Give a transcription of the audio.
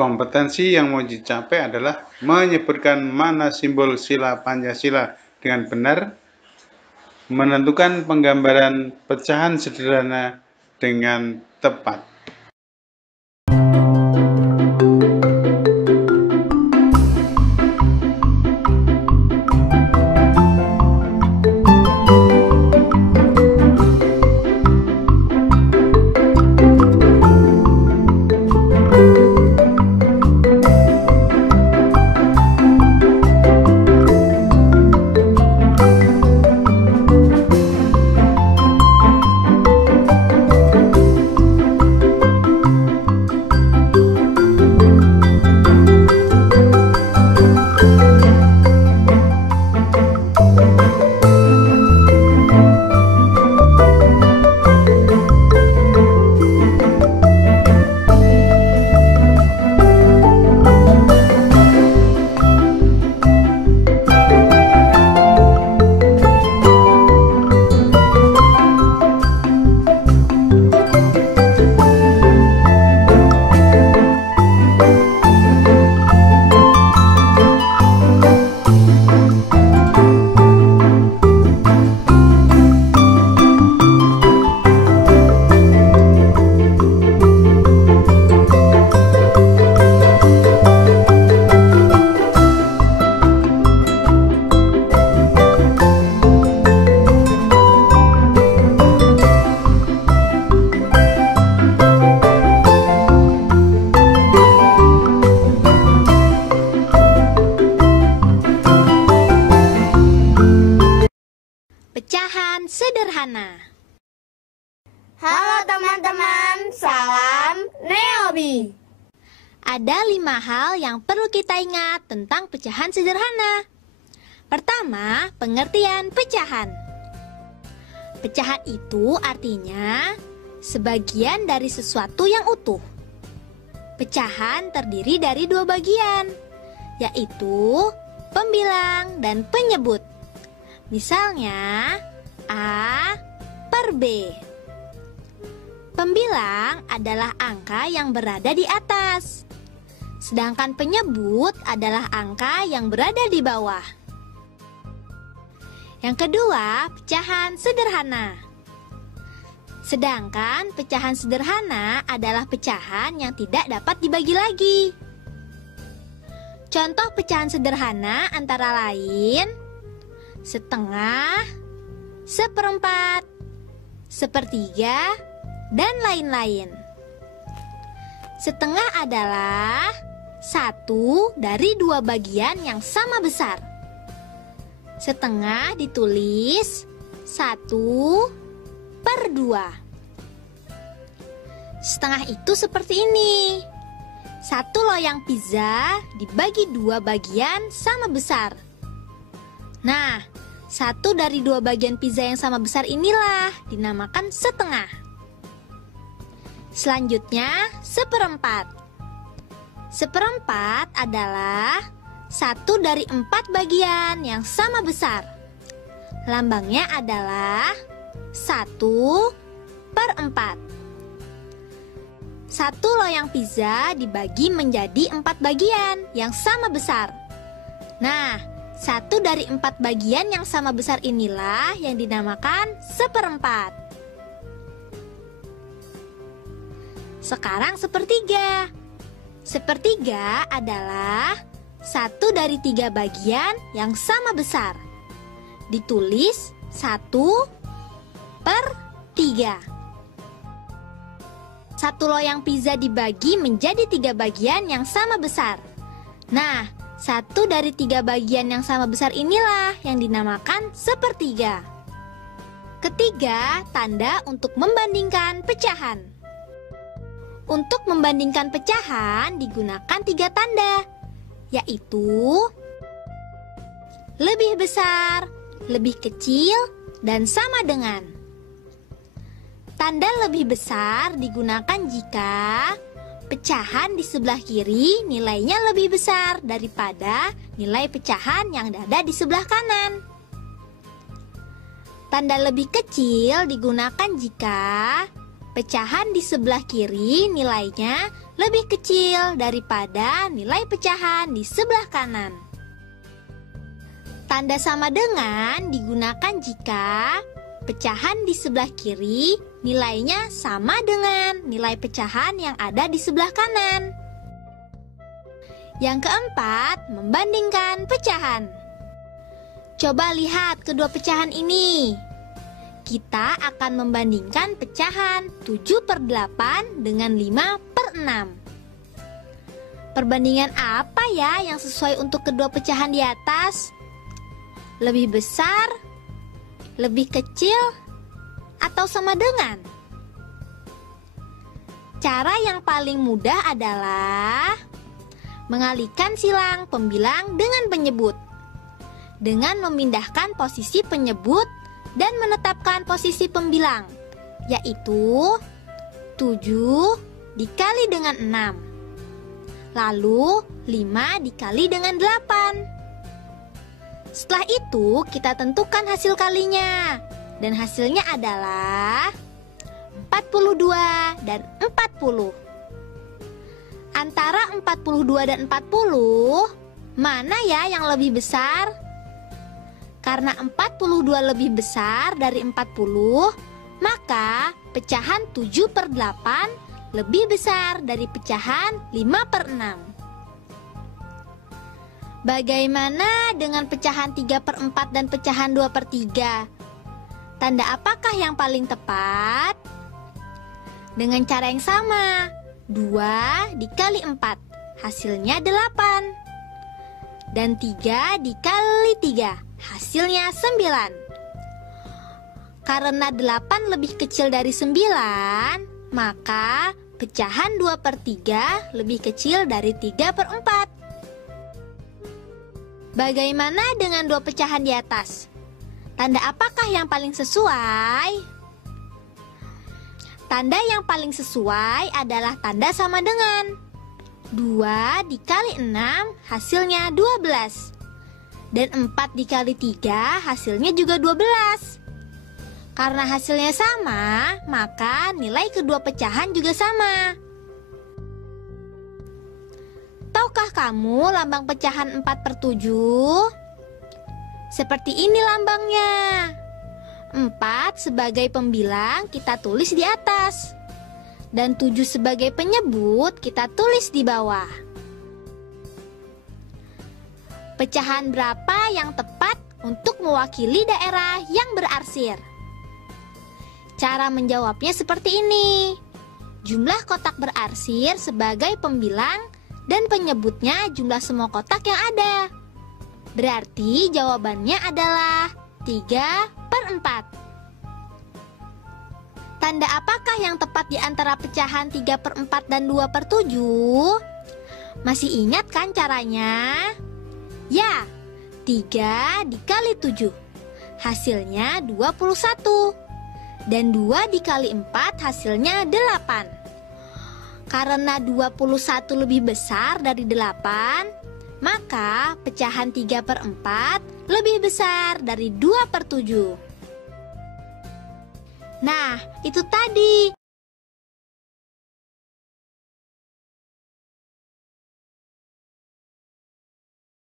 Kompetensi yang mau dicapai adalah menyebutkan mana simbol sila Pancasila dengan benar, menentukan penggambaran pecahan sederhana dengan tepat. Pecahan sederhana. Halo teman-teman, salam Neobi. Ada 5 hal yang perlu kita ingat tentang pecahan sederhana. Pertama, pengertian pecahan. Pecahan itu artinya sebagian dari sesuatu yang utuh. Pecahan terdiri dari 2 bagian, yaitu pembilang dan penyebut. Misalnya, A per B. Pembilang adalah angka yang berada di atas, sedangkan penyebut adalah angka yang berada di bawah. Yang kedua, pecahan sederhana. Sedangkan pecahan sederhana adalah pecahan yang tidak dapat dibagi lagi. Contoh pecahan sederhana antara lain setengah, seperempat, sepertiga, dan lain-lain. Setengah adalah 1 dari 2 bagian yang sama besar. Setengah ditulis 1 per 2. Setengah itu seperti ini. 1 loyang pizza dibagi 2 bagian sama besar. Nah, 1 dari 2 bagian pizza yang sama besar inilah dinamakan setengah. Selanjutnya, seperempat. Seperempat adalah 1 dari 4 bagian yang sama besar. Lambangnya adalah 1 per 4. 1 loyang pizza dibagi menjadi 4 bagian yang sama besar. Nah, 1 dari 4 bagian yang sama besar inilah yang dinamakan seperempat. Sekarang sepertiga. Sepertiga adalah 1 dari 3 bagian yang sama besar. Ditulis 1 per 3. 1 loyang pizza dibagi menjadi 3 bagian yang sama besar. Nah, 1 dari 3 bagian yang sama besar inilah yang dinamakan sepertiga. Ketiga, tanda untuk membandingkan pecahan. Untuk membandingkan pecahan digunakan 3 tanda, yaitu lebih besar, lebih kecil, dan sama dengan. Tanda lebih besar digunakan jika pecahan di sebelah kiri nilainya lebih besar daripada nilai pecahan yang ada di sebelah kanan. Tanda lebih kecil digunakan jika pecahan di sebelah kiri nilainya lebih kecil daripada nilai pecahan di sebelah kanan. Tanda sama dengan digunakan jika pecahan di sebelah kiri nilainya sama dengan nilai pecahan yang ada di sebelah kanan. Yang keempat, membandingkan pecahan. Coba lihat kedua pecahan ini. Kita akan membandingkan pecahan 7/8 dengan 5/6. Perbandingan apa ya yang sesuai untuk kedua pecahan di atas? Lebih besar, lebih kecil, atau sama dengan? Cara yang paling mudah adalah mengalihkan silang pembilang dengan penyebut. Dengan memindahkan posisi penyebut dan menetapkan posisi pembilang, yaitu 7 dikali dengan 6, lalu 5 dikali dengan 8. Setelah itu kita tentukan hasil kalinya, dan hasilnya adalah 42 dan 40. Antara 42 dan 40, mana ya yang lebih besar? Karena 42 lebih besar dari 40, maka pecahan 7/8 lebih besar dari pecahan 5/6. Bagaimana dengan pecahan 3/4 dan pecahan 2/3? Tanda apakah yang paling tepat? Dengan cara yang sama, 2 dikali 4, hasilnya 8. Dan 3 dikali 3, hasilnya 9. Karena 8 lebih kecil dari 9, maka pecahan 2/3 lebih kecil dari 3/4. Bagaimana dengan dua pecahan di atas? Tanda apakah yang paling sesuai? Tanda yang paling sesuai adalah tanda sama dengan. 2 dikali 6 hasilnya 12. Dan 4 dikali 3 hasilnya juga 12. Karena hasilnya sama, maka nilai kedua pecahan juga sama. Tahukah kamu lambang pecahan 4/7? Seperti ini lambangnya. 4 sebagai pembilang kita tulis di atas. Dan 7 sebagai penyebut kita tulis di bawah. Pecahan berapa yang tepat untuk mewakili daerah yang berarsir? Cara menjawabnya seperti ini. Jumlah kotak berarsir sebagai pembilang dan penyebutnya jumlah semua kotak yang ada. Berarti jawabannya adalah 3/4. Tanda apakah yang tepat di antara pecahan 3/4 dan 2/7? Masih ingat kan caranya? Ya, 3 dikali 7, hasilnya 21. Dan 2 dikali 4 hasilnya 8. Karena 21 lebih besar dari 8, maka pecahan 3/4 lebih besar dari 2/7. Nah, itu tadi